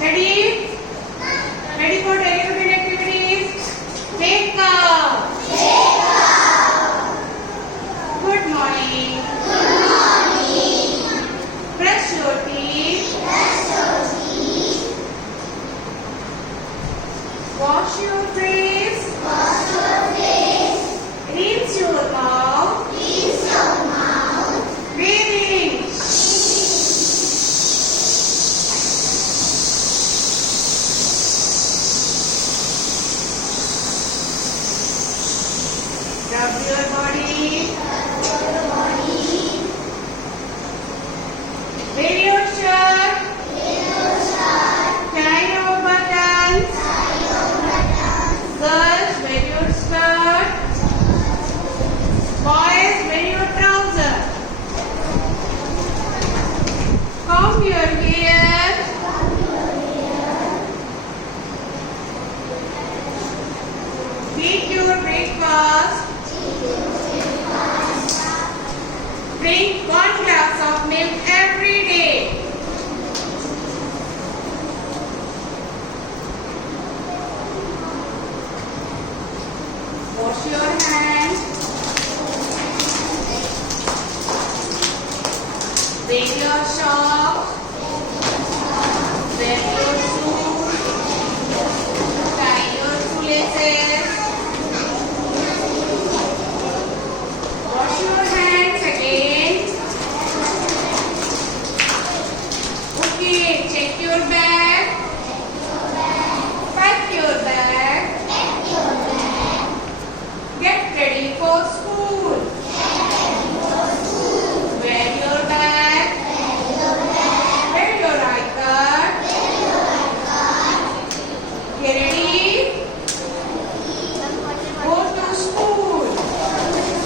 Ready? Ready for daily routine activities? Wake up. Good morning. Brush your teeth. Wash your face. Rinse your mouth. Breathe in. Rub your body. Wear your shirt. Tie your buttons. Girls, wear your skirt. Boys, wear your trouser. Comb your hair. Eat your breakfast. Drink 1 glass of milk every day. Wash your hands. Wear your socks. Wear your shoes. Tie your shoelaces. Wash your hands again. Okay, check your bag.